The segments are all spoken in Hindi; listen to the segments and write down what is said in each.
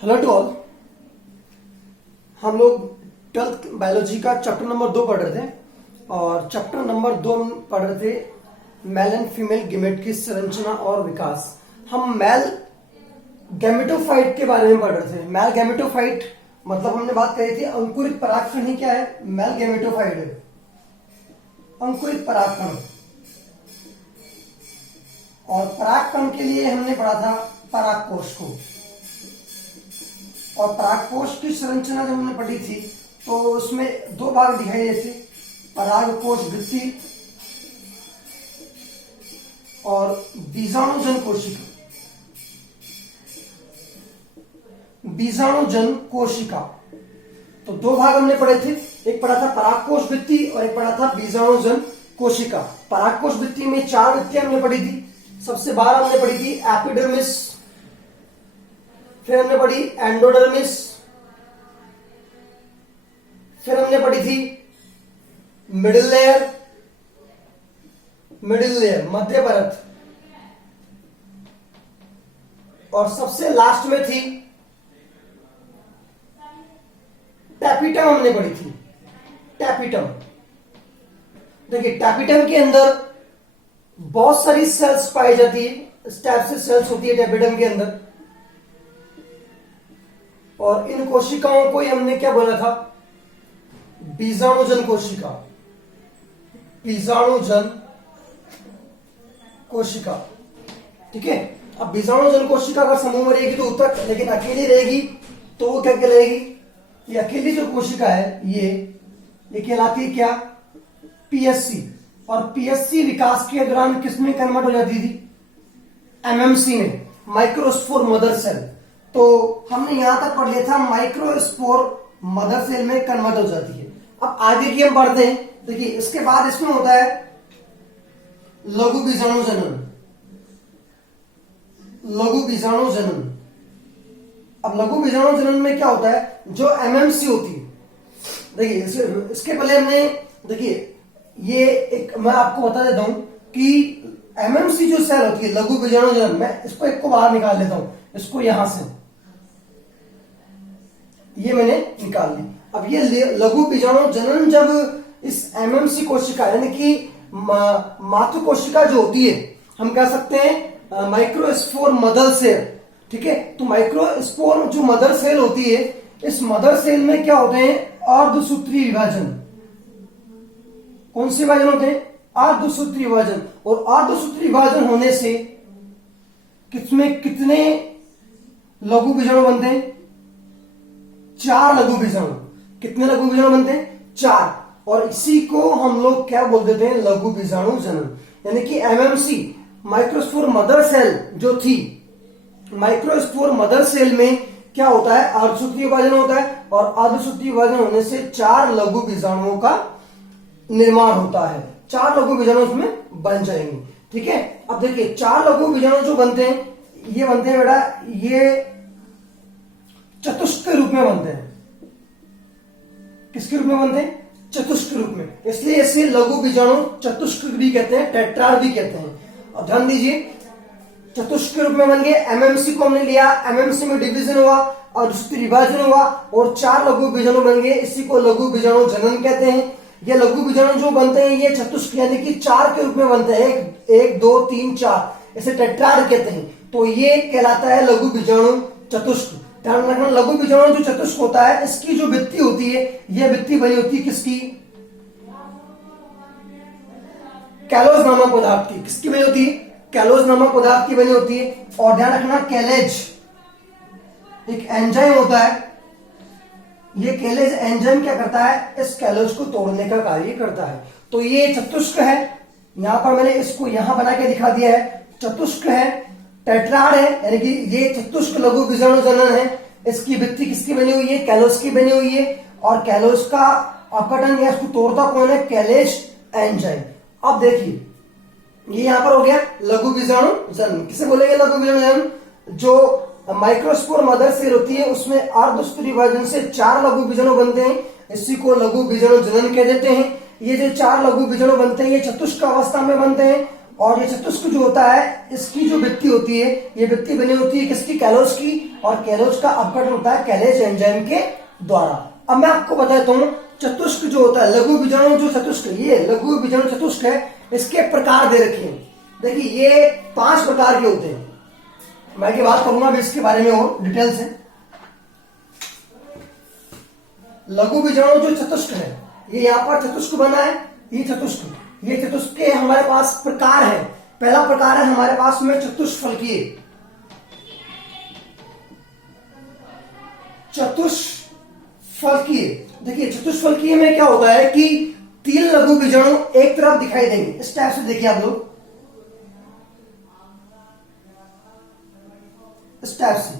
Hello to all. हम लोग 12th बायोलॉजी का चैप्टर नंबर 2 पढ़ रहे थे और चैप्टर नंबर 2 पढ़ रहे थे मेल एंड फीमेल गैमेट की संरचना और विकास। हम मेल गैमेटोफाइट के बारे में पढ़ रहे थे। मेल गैमेटोफाइट मतलब हमने बात करी थी अंकुरित परागकण ही क्या है, मेल गैमेटोफाइट है, अंकुरित परागकण। और परागकण के लिए हमने पढ़ा था परागकोश को, और परागकोश की संरचना जब हमने पढ़ी थी तो उसमें दो भाग दिखाई देते थे, परागकोश भित्ति और बीजाणुजन कोशिका। बीजाणुजन कोशिका तो दो भाग हमने पढ़े थे, एक पढ़ा था परागकोश भित्ति और एक पढ़ा था बीजाणुजन कोशिका। परागकोश भित्ति में 4 भित्तियां हमने पढ़ी थी। सबसे बाहर हमने पढ़ी थी एपिडर्मिस, फिर हमने पढ़ी एंडोडर्मिस, फिर हमने पढ़ी थी मिडिल लेयर, मध्य परत, और सबसे लास्ट में थी टैपिटम हमने पढ़ी थी। टैपिटम देखिए, टैपिटम के अंदर बहुत सारी सेल्स पाई जाती है, इस टाइप से सेल्स होती है टैपिटम के अंदर। और इन कोशिकाओं को ही हमने क्या बोला था, बीजाणुजन कोशिका। बीजाणुजन कोशिका, ठीक है। अब बीजाणुजन कोशिका का समूह में रहेगी तो उत्तक, लेकिन अकेली रहेगी तो वो क्या कहलाएगी, ये अकेली जो कोशिका है ये कहलाती है क्या, पीएससी। और पीएससी विकास के दौरान किसमें कन्वर्ट हो जाती थी, एमएमसी में, माइक्रोस्पोर मदर सेल। तो हमने यहां तक पढ़ लिया था माइक्रोस्पोर मदर सेल में कन्वर्ट हो जाती है। अब आगे की हम पढ़ते हैं। देखिए इसके बाद इसमें होता है लघु बीजाणु जनन। लघु बीजाणु जनन, अब लघु बीजाणु जनन में क्या होता है, जो एमएमसी होती है, देखिए इसके पहले हमने, देखिए ये एक मैं आपको बता देता हूं कि एमएमसी जो सेल होती है लघु बीजाणु जनन, मैं इसको एक को बाहर निकाल लेता हूं, इसको यहां से ये मैंने निकाल ली। अब ये लघु बीजाणु जनन जब इस एमएमसी कोशिका यानी कि मातृ कोशिका जो होती है, हम कह सकते हैं माइक्रोस्पोर मदर सेल, ठीक है। तो माइक्रोस्पोर जो मदर सेल होती है, इस मदर सेल में क्या होते हैं, अर्धसूत्रीय विभाजन। कौन से विभाजन होते हैं, अर्धसूत्रीय विभाजन। और अर्धसूत्रीय विभाजन होने से किसमें कितने लघु बीजाणु बनते हैं, 4 लघु बीजाणु। कितने लघु बीजाणु बनते हैं, 4। और इसी को हम लोग क्या बोल देते हैं, लघु बीजाणु जनन। यानी कि एमएमसी माइक्रोस्पोर मदर सेल जो थी, माइक्रोस्पोर मदर सेल में क्या होता है, अर्धसूत्रीय विभाजन होता है, और अर्धसूत्रीय विभाजन होने से 4 लघु बीजाणुओं का निर्माण होता है। 4 लघु बीजाणु उसमें बन जाएंगे, ठीक है। अब देखिए 4 लघु बीजाणु जो बनते हैं, ये बनते हैं बेटा, ये चतुष्क के रूप में बनते हैं। किसके रूप में बनते हैं, चतुष्क रूप में। इसलिए इसे लघु बीजाणु चतुष्क भी कहते हैं, टेट्राड भी कहते हैं। अब ध्यान दीजिए, चतुष्क के रूप में बन गए। एमएमसी को हमने लिया, एमएमसी में डिवीजन हुआ और विभाजन हुआ और 4 लघु बीजाणु बन गए, इसी को लघु बीजाणु जनन कहते हैं। ये लघु बीजाणु जो बनते हैं ये चतुष्क यानी कि 4 के रूप में बनते हैं, 1 2 3 4, इसे टेट्राड कहते हैं। तो ये कहलाता है लघु बीजाणु चतुष्क। ध्यान रखना, लघु बीजाणु जो चतुष्क होता है, इसकी जो भित्ति होती है, यह भित्ति बनी होती है किसकी, कैलोज नामक पदार्थ की। किसकी बनी होती है, कैलोज नामक पदार्थ की बनी होती है। और ध्यान रखना, कैलेज एक एंजाइम होता है। ये कैलेज एंजाइम क्या करता है, इस कैलोज को तोड़ने का कार्य करता है। तो ये चतुष्क है, यहां पर मैंने इसको यहां बना के दिखा दिया है, चतुष्क है, टेट्राड है, यानी कि ये चतुष्क लघु बीजाणु जनन है। इसकी भित्ति किसकी बनी हुई है, कैलोज की बनी हुई है। और कैलोज का अपघटन या इसको तोड़ता कौन है, कैलेज एंजाइम। अब देखिए ये यहां पर हो गया लघु बीजाणु जनन। किसे बोलेंगे लघु बीजाणु जनन, जो माइक्रोस्पोर मदर सेल होती है उसमें अर्धसूत्रीय विभाजन से 4 लघु बीजाणु बनते हैं, इसी को लघु बीजाणु जनन कह देते हैं। ये जो 4 लघु बीजाणु बनते हैं ये चतुष्क अवस्था में बनते हैं और ये चतुष्क जो होता है इसकी जो भित्ति होती है, ये भित्ति बनी होती है किसकी? कैलोज की, और कैलोज का अपघटन होता है कैलेज एंजाइम के द्वारा। अब मैं आपको बताता हूं चतुष्क जो होता है, लघु बीजाणु जो चतुष्क, ये लघु बीजाणु चतुष्क है, इसके प्रकार दे रखे हैं। देखिए ये 5 प्रकार के होते हैं, मैं की बात करूंगा अभी इसके बारे में और डिटेल से। लघु बीजाणु जो चतुष्क है, ये यहां पर चतुष्क बना है, ये चतुष्क के हमारे पास प्रकार है। पहला प्रकार है हमारे पास में चतुष्फलकीय। देखिए चतुष्फलकीय में क्या होता है कि 3 लघु बीजाणु एक तरफ दिखाई देंगे। इस टाइप से देखिए आप लोग, इस टाइप से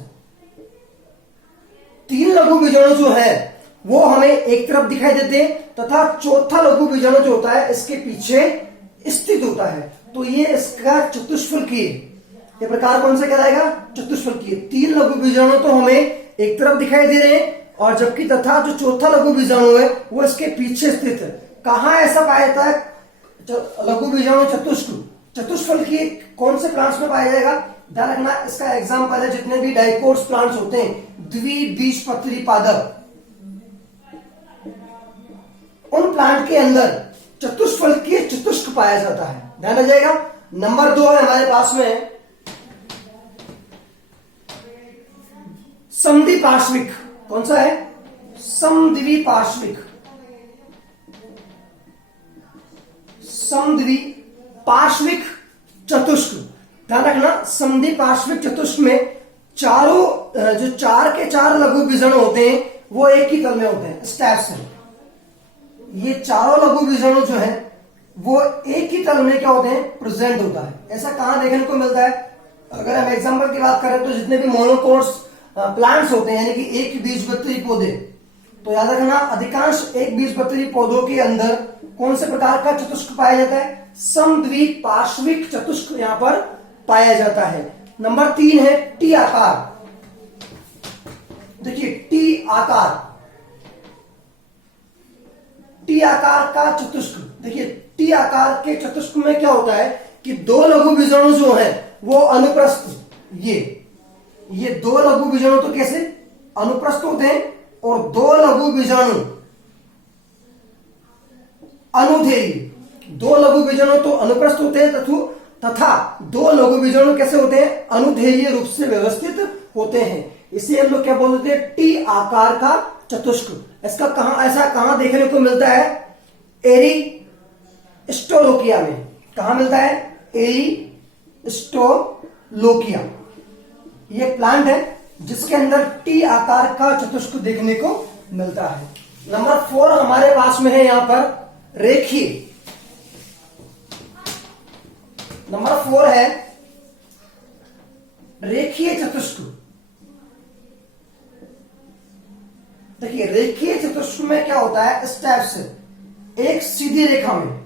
3 लघु बीजाणु जो है वो हमें एक तरफ दिखाई देते हैं, तथा चौथा लघु बीजाणु जो होता है इसके पीछे स्थित होता है। तो ये इसका चतुष्फलकीय, ये प्रकार कौन सा कहलाएगा? चतुष्फलकीय। 3 लघु बीजाणु तो हमें एक तरफ दिखाई दे रहे हैं, और जबकि तथा जो चौथा लघु बीजाणु है वो इसके पीछे स्थित है। कहां ऐसा पाया जाता है लघु बीजाणु चतुष्फलकीय? कौन से प्लांट्स में पाया जाएगा? ध्यान रखना, इसका एग्जाम्पल है जितने भी डाइकोट्स प्लांट्स होते हैं, द्विबीजपत्री पादप, उन प्लांट के अंदर चतुष्फलकीय चतुष्क पाया जाता है। ध्यान आ जाएगा। नंबर 2 है हमारे पास में समद्विपार्श्विक। कौन सा है? समद्विपार्श्विक चतुष्क। ध्यान रखना, समद्विपार्श्विक चतुष्क में चारों जो 4 के 4 लघु बीजाणु होते हैं वो एक ही तल में होते हैं। इस टाइप से ये चारों लघु बीजाणु जो है वो एक ही तल में क्या होते हैं? प्रेजेंट होता है। ऐसा कहां देखने को मिलता है? अगर हम एग्जांपल की बात करें तो जितने भी मोनोकोट्स प्लांट्स होते हैं, यानी कि एक बीजपत्री पौधे, तो याद रखना अधिकांश एक बीजपत्री पौधों के अंदर कौन से प्रकार का चतुष्क पाया जाता है? समद्विपार्श्विक चतुष्क यहां पर पाया जाता है। नंबर 3 है टी आकार। देखिए टी आकार का चतुष्क। देखिए टी आकार के चतुष्क में क्या होता है कि 2 लघु बीजाणु जो है वो अनुप्रस्थ, ये 2 लघु बीजाणु तो कैसे अनुप्रस्थ होते हैं, और 2 लघु बीजाणु अनुधेयी। 2 लघु बीजाणु तो अनुप्रस्थ होते हैं तथा 2 लघु बीजाणु कैसे होते हैं? अनुधेयी रूप से व्यवस्थित होते हैं। इसे हम लोग क्या बोलते हैं? टी आकार का चतुष्क। इसका ऐसा कहां देखने को मिलता है? एरिस्टोलोकिया में। कहां मिलता है? एरिस्टोलोकिया। ये प्लांट है जिसके अंदर टी आकार का चतुष्क देखने को मिलता है। नंबर 4 हमारे पास में है यहां पर रेखीय। नंबर 4 है रेखीय चतुष्क। देखिए रेखीय चतुष्क में क्या होता है? इस टाइप से एक सीधी रेखा में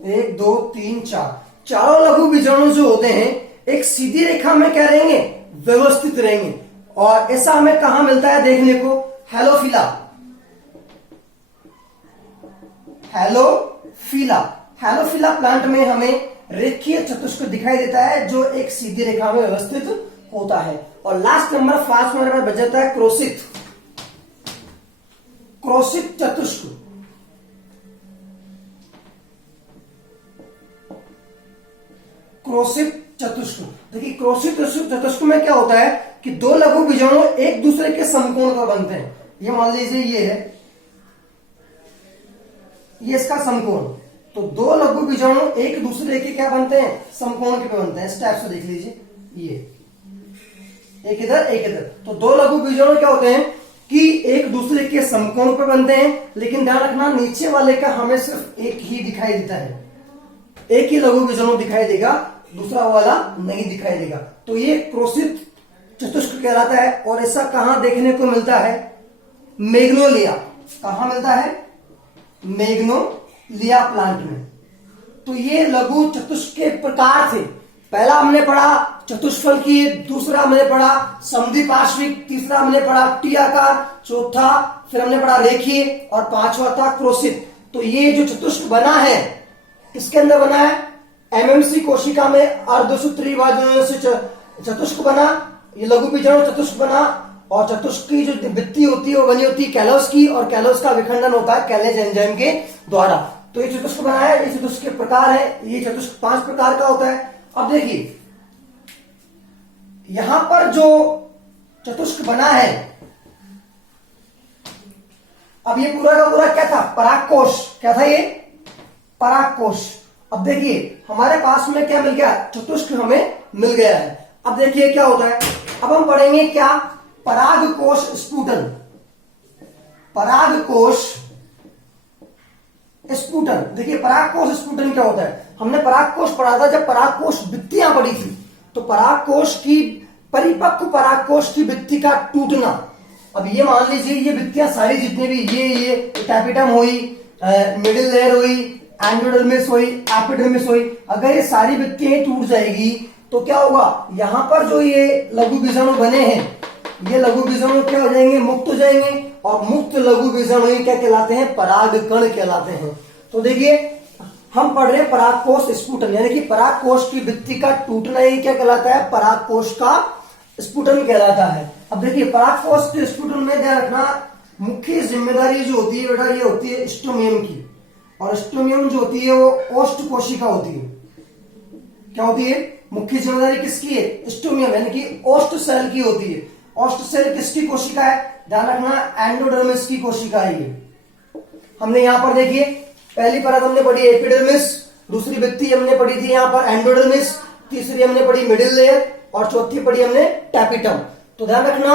1 2 3 4 चारों लघु बीजाणु जो होते हैं एक सीधी रेखा में क्या रहेंगे? व्यवस्थित रहेंगे। और ऐसा हमें कहां मिलता है देखने को? हेलोफिला प्लांट में हमें रेखीय चतुष्क दिखाई देता है जो एक सीधी रेखा में व्यवस्थित होता है। और लास्ट नंबर 5 में बच जाता है क्रोसित चतुष्क। देखिए क्रोसित चतुष्क में क्या होता है कि 2 लघु बीजाणु एक दूसरे के समकोण का बनते हैं। ये मान लीजिए ये है, ये इसका समकोण, तो 2 लघु बीजाणु एक दूसरे के क्या बनते हैं? समकोण के पे बनते हैं। इस टाइप से देख लीजिए, ये एक इधर एक इधर, तो 2 लघु बीजाणु क्या होते हैं कि एक दूसरे के समकोण पे बनते हैं। लेकिन ध्यान रखना नीचे वाले का हमें सिर्फ एक ही दिखाई देता है, एक ही लघु बीजाणु दिखाई देगा, दूसरा वाला नहीं दिखाई देगा। तो ये क्रोसित चतुष्क कहलाता है। और ऐसा कहां देखने को मिलता है? मैग्नोलिया। कहां मिलता है? मैग्नोलिया प्लांट में। तो ये लघु चतुष्क के प्रकार थे। पहला हमने पढ़ा चतुष्फलकीय, दूसरा हमने पढ़ा समद्विपार्श्विक, तीसरा हमने पढ़ा टी आकार, चौथा फिर हमने पढ़ा रेखीय, और 5वां था क्रोसित। तो ये जो चतुष्क बना है किसके अंदर बना है? एमएमसी कोशिका में अर्धसूत्री विभाजन से चतुष्क बना, ये लघु बीजाणु चतुष्क बना, और चतुष्क की जो भित्ति होती है वो बनी होती है कैलोस की, और कैलोस का विखंडन होता है कैलेज एंजाइम के द्वारा। तो ये चतुष्क बना है, ये चतुष्क के प्रकार है, ये चतुष्क 5 प्रकार का होता है। अब देखिए यहां पर जो चतुष्क बना है, अब ये पूरा का पूरा क्या था, परागकोश। क्या था ये, परागकोश। अब देखिए हमारे पास में क्या मिल गया, चतुष्क हमें मिल गया है। अब देखिए क्या होता है, अब हम पढ़ेंगे क्या, परागकोश स्फुटन। परागकोश स्फुटन, देखिए परागकोश स्फुटन क्या होता है, हमने परागकोश पढ़ा था जब परागकोश भित्तियां पढ़ी थी। तो परागकोश की, परिपक्व परागकोश की भित्ति का टूटना। अब ये मान लीजिए ये भित्तियां सारी जितनी भी, ये टैपिटम हुई, मिडिल लेयर हुई, एंडोडर्मिस हुई, एपिडर्मिस हुई, अगर ये सारी भित्तियां टूट जाएगी तो क्या होगा, यहां पर जो ये लघु बीजाणु बने हैं, ये लघु बीजाणु क्या हो जाएंगे, मुक्त हो जाएंगे, और मुक्त लघु बीजाणु ही क्या कहलाते हैं, परागकण कहलाते हैं। तो देखिए हम पढ़ रहे हैं परागकोश स्फुटन, यानी कि परागकोश की भित्ति का टूटना ही क्या कहलाता है, परागकोश का स्फुटन कहलाता है। अब देखिए परागकोश के स्फुटन में ध्यान रखना, मुख्य जिम्मेदारी जो होती है बेटा ये होती है स्टोमियम की, और स्टोमियम जो होती है वो ओष्ठ कोशिका होती है। क्या होती है, मुख्य जिम्मेदारी किसकी है, स्टोमियम, यानी कि ओष्ठ सेल की होती है। ओष्ठ सेल किसकी कोशिका है, ध्यान रखना एंडोडर्मिस की कोशिका है ये। हमने यहां पर देखिए पहली परत हमने पढ़ी एपिडर्मिस, दूसरी भित्ति हमने पढ़ी थी यहां पर एंडोडर्मिस, तीसरी हमने पढ़ी मिडिल लेयर, और चौथी पढ़ी हमने टैपिटम। तो ध्यान रखना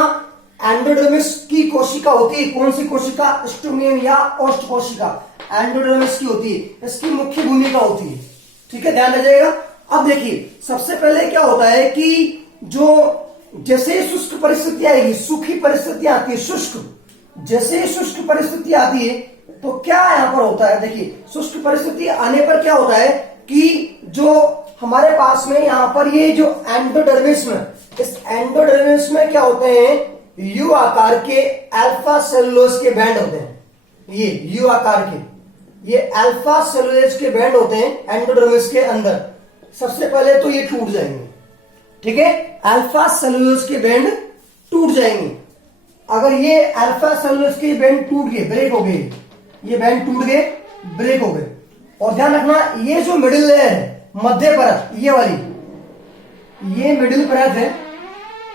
एंडोडर्मिस की कोशिका होती है, कौन सी कोशिका, स्टोमियम या ओष्ठ कोशिका, एंडोडर्मिस की होती है, इसकी मुख्य भूमिका होती है। ठीक है, ध्यान रखिएगा। अब देखिए सबसे पहले क्या होता है कि जो जैसे शुष्क परिस्थिति आएगी, सूखी परिस्थिति आती है, शुष्क, जैसे शुष्क परिस्थिति आती है तो क्या यहां पर होता है, देखिए शुष्क परिस्थिति आने पर क्या होता है कि जो हमारे पास में यहां पर ये जो एंडोडर्मिस में, इस एंडोडर्मिस में क्या होते हैं, यू आकार के अल्फा सेलुलोज के बैंड होते हैं। ये यू आकार के, ये अल्फा सेलुलोज के बैंड होते हैं एंडोडर्मिस के अंदर। सबसे पहले तो ये टूट जाएंगे, ठीक है, अल्फा सेलुलोज के बैंड टूट जाएंगे। अगर ये अल्फा सेलुलोज के बैंड टूट गए, ब्रेक हो गए, ये बैंड टूट गए, ब्रेक हो गए, और ध्यान रखना ये जो मिडिल लेयर है, मध्य परत, ये वाली, ये मिडिल परत है,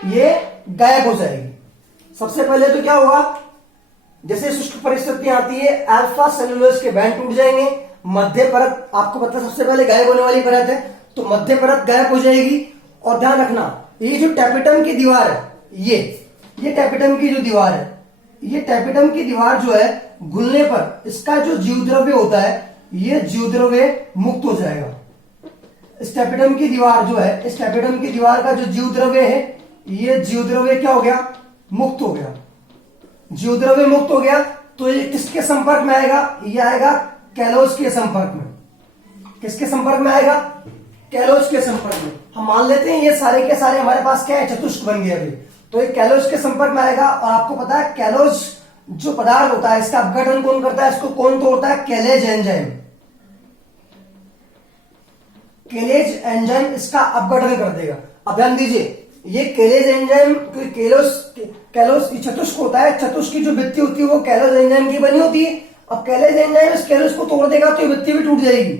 ये गायब हो जाएगी। सबसे पहले तो क्या होगा, जैसे शुष्क परिस्थितियां आती है अल्फा सेलुलोज के बैंड टूट जाएंगे, मध्य परत आपको पता सबसे पहले गायब होने वाली परत है, तो मध्य परत गायब हो जाएगी। और ध्यान रखना ये जो टैपिटम की दीवार है, ये टैपिटम की जो दीवार है, ये टैपिटम की दीवार जो है घुलने पर इसका जो जीवद्रव्य होता है, ये जीवद्रव्य मुक्त हो जाएगा। इस टैपिटम की दीवार जो है, इस टैपिटम की दीवार का जो जीवद्रव्य है, ये जीवद्रव्य क्या हो गया, मुक्त हो गया। जीवद्रव्य मुक्त हो गया तो ये किसके संपर्क में आएगा, ये आएगा कैलोस के संपर्क में। किसके संपर्क में आएगा, कैलोस के संपर्क में। हम मान लेते हैं ये सारे के सारे हमारे पास क्या है, चतुष्क बन गए अभी, तो ये कैलोस के संपर्क में आएगा। और आपको पता है कैलोस जो पदार्थ होता है इसका अपघटन कौन करता है, इसको कौन तोड़ता है, कैलेज एंजाइम। कैलेज एंजाइम इसका अपघटन कर देगा। अब ध्यान दीजिए ये कैलेज एंजाइम, कैलोस की चतुष्क होता है, चतुष्क की जो भित्ति होती है वो कैलोज एंजाइम की बनी होती है। अब कैलेज एंजाइम इस कैलोस को तोड़ देगा तो ये भित्ति भी टूट जाएगी।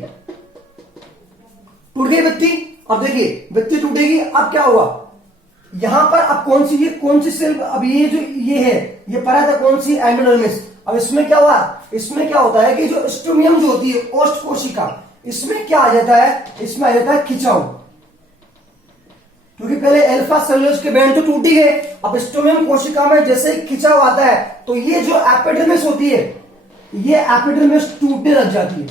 टूट गई भित्ति। अब देखिए भित्ति टूटेगी, अब क्या हुआ, यहां पर अब कौन सी सेल, अब ये जो ये है, ये परत है कौन सी, एंडोडर्मिस। अब इसमें क्या हुआ, इसमें क्या होता है कि जो स्टोमियम जो होती है ओष्ठ कोशिका, इसमें क्या आ जाता है, इसमें आ जाता है खिंचाव, क्योंकि पहले अल्फा सेलुलोज के बैंड तो टूट ही गए। अब स्टोमियम कोशिका में जैसे ही खिंचाव आता है तो ये जो एपिडर्मिस होती है, ये एपिडर्मिस टूटने लग जाती है,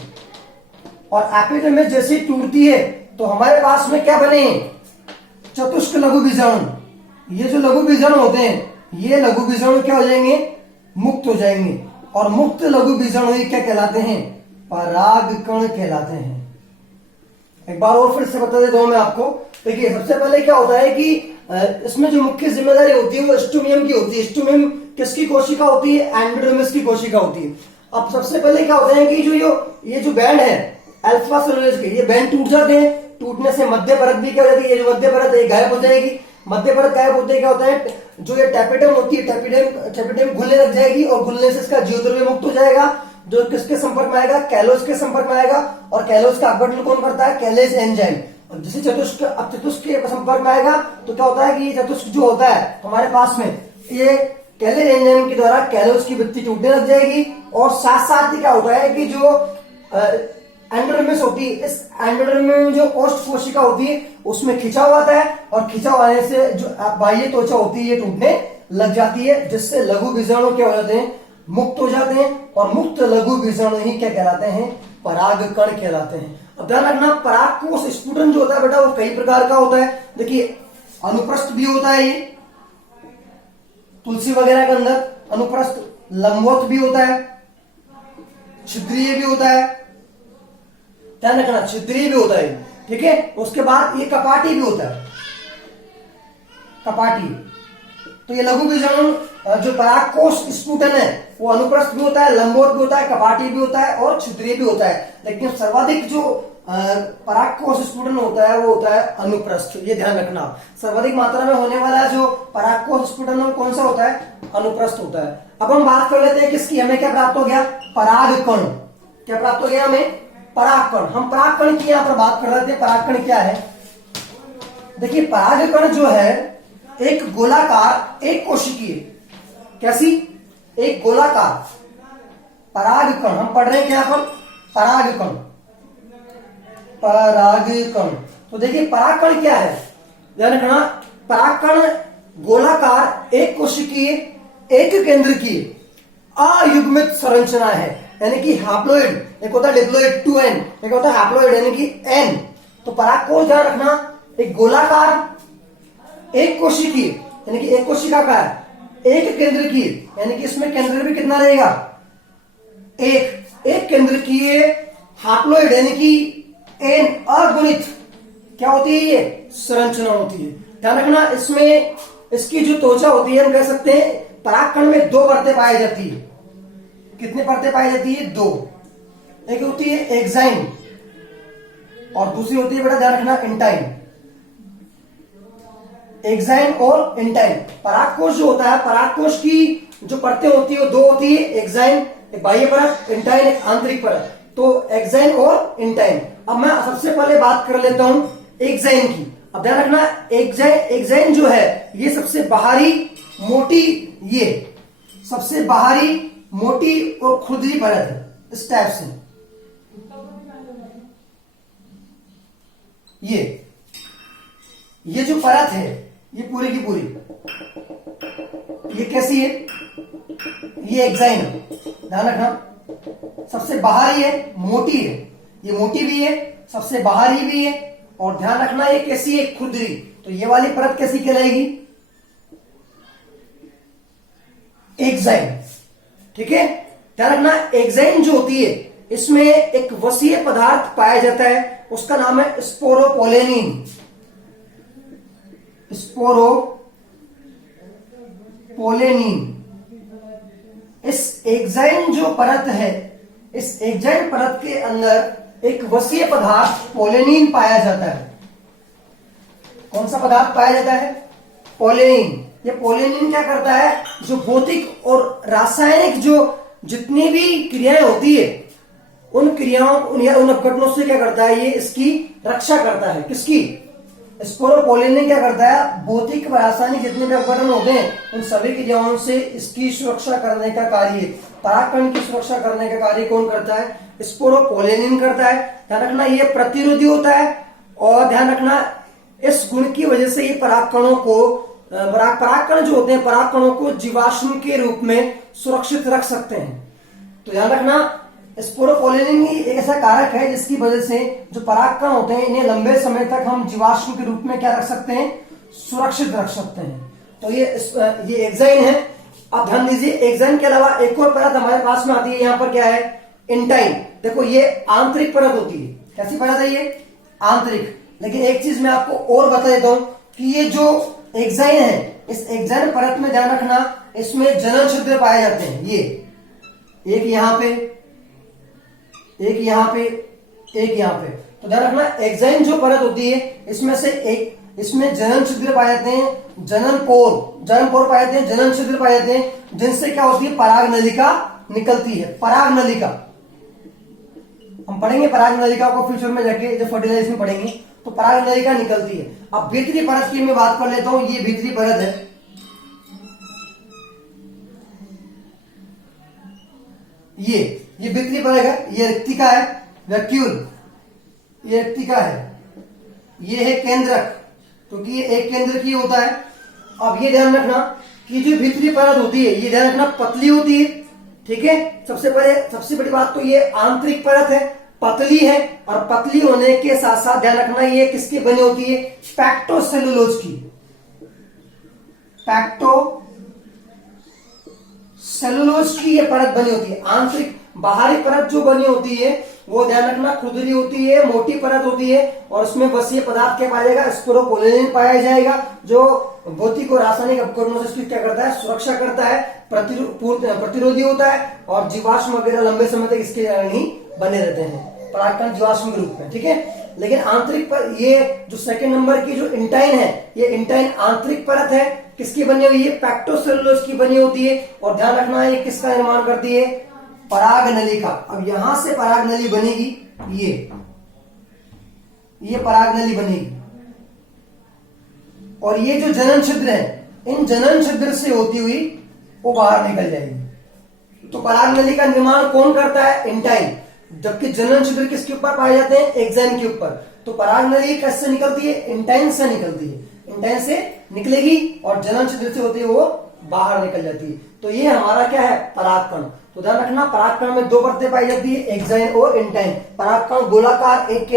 और एपिडर्मिस जैसे ही टूटती है तो हमारे पास में क्या बने, चतुष्क लघु बीजाणु। ये जो लघु बीजाणु होते हैं, ये लघु बीजाणु क्या हो जाएंगे, मुक्त हो जाएंगे, और मुक्त लघु बीजाणु ही क्या कहलाते हैं, परागकण कहलाते हैं। एक बार और फिर से बता देता हूं मैं आपको। देखिए सबसे पहले क्या होता है कि इसमें जो मुख्य जिम्मेदारी होती है वो स्टोमियम की होती है। स्टोमियम किसकी कोशिका होती है, एंडोडर्मिस की कोशिका होती है। अब सबसे पहले क्या होता है कि ये जो बैंड है अल्फा सेलुलोज के, ये बैंड टूट जाते हैं, टूटने से मध्य परत भी क्या हो जाती है, ये जो मध्य परत है गायब हो जाएगी। मध्य परत गायब होते क्या होता है, जो ये टेपिडम होती है टेपिडम घुलने लग जाएगी और घुलने से इसका जीवद्रव्य मुक्त हो जाएगा, जो किसके संपर्क में आएगा, कैलोस के संपर्क में आएगा। और कैलोस का अपघटन कौन करता है, कैलेज एंजाइम। और जैसे चतुष्क अब चतुष्क के संपर्क में आएगा तो क्या होता है कि ये चतुष्क जो होता है हमारे पास में, ये कैलेज एंजाइम के द्वारा कैलोस की भित्ति टूटने लग जाएगी। और साथ साथ ही क्या होता है कि जो एंडोडर्मिस होती है, इस एंडोडर्मिस में जो ओष्ठ कोशिका होती है उसमें खिंचाव आता है और खिंचाव आने से जो बाह्य त्वचा होती है ये टूटने लग जाती है, जिससे लघु बीजाणु क्या हो जाते हैं, मुक्त हो जाते हैं। और मुक्त लघु बीजाणु ही क्या कहलाते हैं, परागकण कहलाते हैं। अब ध्यान रखना, परागकोश स्फुटन जो होता है बेटा वो कई प्रकार का होता है। देखिए अनुप्रस्थ भी होता है, ये तुलसी वगैरह के अंदर अनुप्रस्थ, लंबवत भी होता है, छिद्रीय भी होता है, ध्यान रखना छिद्रीय भी होता है, ठीक है। उसके बाद ये कपाटी भी होता है, कपाटी। तो ये लघु बीजाणु जो परागकोश स्फुटन है वो अनुप्रस्थ भी होता है, लंबवत भी होता है, कपाटी भी होता है और छिद्रीय भी होता है। लेकिन सर्वाधिक जो परागकोश स्फुटन होता है वो होता है अनुप्रस्थ, ये ध्यान रखना। सर्वाधिक मात्रा में होने वाला जो परागकोश स्फुटन है कौन सा होता है, अनुप्रस्थ होता है। अब हम बात कर लेते हैं किसकी, हमें क्या प्राप्त हो गया, परागकण। क्या प्राप्त हो गया हमें, परागकण। हम परागकण की यहां पर बात कर रहे थे, परागकण क्या है। देखिए परागकण जो है एक गोलाकार एक कोशिकीय, कैसी, एक गोलाकार परागकण। हम पढ़ रहे हैं क्या पर, परागकण, परागकण। तो देखिए परागकण क्या है, ध्यान रखना, परागकण गोलाकार एक कोशिकीय एक केंद्र की अयुग्मित संरचना है, यानी कि हैप्लॉइड। एक होता है डिप्लॉइड 2n, एक होता है हैप्लॉइड यानी कि n। तो परागकोश ध्यान रखना एक गोलाकार एक कोशिकीय, यानी कि एक कोशिका का है, एक केंद्र की, यानी कि इसमें केंद्र भी कितना रहेगा, एक केंद्र की, हैप्लॉइड यानी कि n अगुणित क्या होती है, ये संरचना होती है। ध्यान रखना इसमें इसकी जो त्वचा होती है हम कह सकते हैं परागकण में दो परतें पाई जाती है। कितनी परतें पाई जाती है, दो। एक होती है एक्साइन और दूसरी होती है बेटा ध्यान रखना इंटाइन। एक्साइन और इंटाइन। परागकोश जो होता है, परागकोश की जो परतें होती है वो दो होती है, एक्साइन एक बाह्य परत, इंटाइन एक आंतरिक परत। तो एक्साइन और इंटाइन। अब मैं सबसे पहले बात कर लेता हूं एक्साइन की। अब ध्यान रखना एक्साइन जो है ये सबसे बाहरी मोटी, ये सबसे बाहरी मोटी और खुरदरी परत है, इस टाइप से। ये जो परत है ये पूरी की पूरी, ये कैसी है, ये एक्साइन है। ध्यान रखना सबसे बाहरी है, मोटी है, ये मोटी भी है, सबसे बाहरी भी है। और ध्यान रखना ये कैसी है, खुरदरी। तो ये वाली परत कैसी कहलाएगी, एक्साइन, ठीक है। ध्यान रखना एक्साइन जो होती है इसमें एक वसीय पदार्थ पाया जाता है, उसका नाम है स्पोरोपोलेनिन। स्पोरोपोलेनिन। इस एक्साइन जो परत है, इस एक्साइन परत के अंदर एक वसीय पदार्थ पोलेनिन पाया जाता है। कौन सा पदार्थ पाया जाता है, पोलेनिन। ये पोलेनिन क्या करता है, जो भौतिक और रासायनिक जो जितनी भी क्रियाएं होती है उन क्रियाओं उन अपघटनों से क्या करता है, ये इसकी रक्षा करता है। किसकी, स्पोरोपोलेनिन क्या करता है, भौतिक व रासायनिक जितने भी अपघटन होते हैं उन सभी क्रियाओं से इसकी सुरक्षा करने का कार्य, परागकण की सुरक्षा करने का कार्य कौन करता है, स्पोरोपोलेनिन करता है। ध्यान रखना ये प्रतिरोधी होता है और ध्यान रखना इस गुण की वजह से ये परागकणों को, परागकण जो होते हैं परागकणों को जीवाश्म के रूप में सुरक्षित रख सकते हैं। तो ध्यान रखना स्पोरोपोलेनिन ही एक ऐसा कारक है जिसकी वजह से जो परागकण होते हैं इन्हें लंबे समय तक हम जीवाश्म के रूप में क्या रख सकते हैं, सुरक्षित रख सकते हैं। तो ये एक्साइन है। अब ध्यान दीजिए एक्साइन के अलावा एक और परत हमारे पास में आती है, यहाँ पर क्या है, इंटाइन। देखो ये आंतरिक परत होती है। कैसी परत है ये, आंतरिक। लेकिन एक चीज मैं आपको और बता देता हूं कि ये जो एक्साइन है, इस एक्साइन परत में ध्यान रखना इसमें जनन छिद्र पाए जाते हैं। ये एक यहां पे, एक यहां पे, एक यहां पे। तो ध्यान रखना एक्साइन जो परत होती है इसमें से एक, इसमें जनन छिद्र पाए जाते हैं, जनन पोर पाए जाते हैं, जनन छिद्र पाए जाते हैं, जिनसे क्या होती है पराग नलिका निकलती है। पराग नलिका हम पढ़ेंगे, पराग नलिका को फ्यूचर में जाके जब फर्टिलाइजेशन में पढ़ेंगे तो पराग नलिका निकलती है। अब भीतरी परत की मैं बात कर लेता हूं, ये भीतरी परत है, ये भीतरी परत है, ये रिक्तिका है, वैक्यूल, ये रिक्तिका है, ये है केंद्रक, क्योंकि ये एक केंद्र की होता है। अब ये ध्यान रखना कि जो भीतरी परत होती है ये ध्यान रखना पतली होती है, ठीक है। सबसे बड़ी बात तो ये आंतरिक परत है, पतली है, और पतली होने के साथ साथ ध्यान रखना ये किसकी बनी होती है, पैक्टोसेलुलोज की। पैक्टोसेलुलोज की ये परत बनी होती है। आंतरिक बाहरी परत जो बनी होती है वो ध्यान रखना खुरदरी होती है, मोटी परत होती है, और उसमें बस ये पदार्थ क्या पाया जाएगा, स्पोरोपोलिन पाया जाएगा, जो भौतिक और रासायनिक उपकरणों से इसकी क्या करता है, सुरक्षा करता है, प्रतिरोधी होता है, और जीवाश्म वगैरह लंबे समय तक इसके नहीं बने रहते हैं, परागकण जीवाश्म के रूप में, ठीक है। लेकिन आंतरिक पर ये जो सेकंड नंबर की जो इंटाइन है, ये इंटाइन आंतरिक परत है, किसकी बनी हुई है, पैक्टोसेलुलोज की बनी होती है, और ध्यान रखना है किसका निर्माण करती है, पराग नली का। अब यहां से पराग नली बनेगी, ये पराग नली बनेगी, और ये जो जनन छिद्र है, इन जनन छिद्र से होती हुई वो बाहर निकल जाएगी। तो पराग नली का निर्माण कौन करता है, इंटाइन, जबकि जनन छिद्र किसके ऊपर पाए जाते हैं, एक्साइन के ऊपर। तो पराग नली कैसे निकलती है, इंटाइन से निकलती है, इंटाइन से निकलेगी, और जनन छिद्र से होती है वो बाहर निकल जाती है। तो ये हमारा क्या है, परागकण। तो ध्यान रखना परागकण में दो परतें पाई जाती है, एक्साइन और इंटाइन। परागकण गोलाकार एक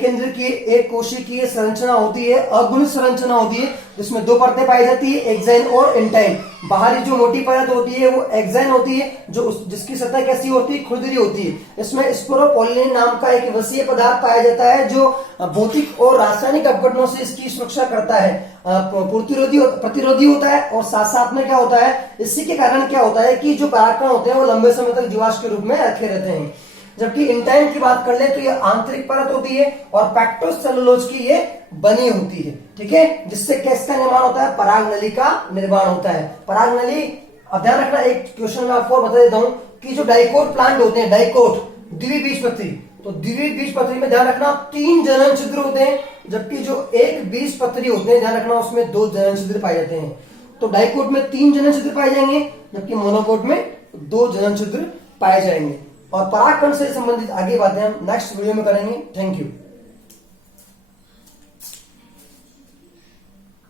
केंद्र की एक कोशिकीय संरचना होती है, अगुण संरचना होती है, जिसमें दो परतें पाई जाती है, एक्साइन और इंटाइन। बाहरी जो मोटी परत होती है वो एक्साइन होती है, जिसकी सतह कैसी होती है, खुरदरी होती है। इसमें स्पोरोपोलिन नाम का एक वसीय पदार्थ पाया जाता है, जो भौतिक और रासायनिक अपघटनों से इसकी सुरक्षा करता है, प्रतिरोधी होता है, और साथ साथ में क्या होता है, इसी के कारण क्या होता है कि जो परागकण होते हैं वो लंबे समय तक जीवाश्म के रूप में रखे रहते हैं। जबकि इंटाइन की बात कर ले तो ये आंतरिक परत होती है, और पैक्टोसेलुलोज की ये बनी होती है, ठीक है, जिससे किसका निर्माण होता है, पराग नली का निर्माण होता है। पराग नली, अब ध्यान रखना एक क्वेश्चन मैं आपको बता देता हूं कि जो डाइकोट प्लांट होते हैं, डाइकोट द्विबीजपत्री, तो द्विबीजपत्री में ध्यान रखना 3 जनन छिद्र होते हैं, जबकि जो एक बीजपत्री होते हैं ध्यान रखना उसमें 2 जनन छिद्र पाए जाते हैं। तो डाइकोट में 3 जनन छिद्र पाए जाएंगे, जबकि मोनोकोट में 2 जनन छिद्र पाए जाएंगे। और परागकण से संबंधित आगे बातें हम नेक्स्ट वीडियो में करेंगे। Thank you.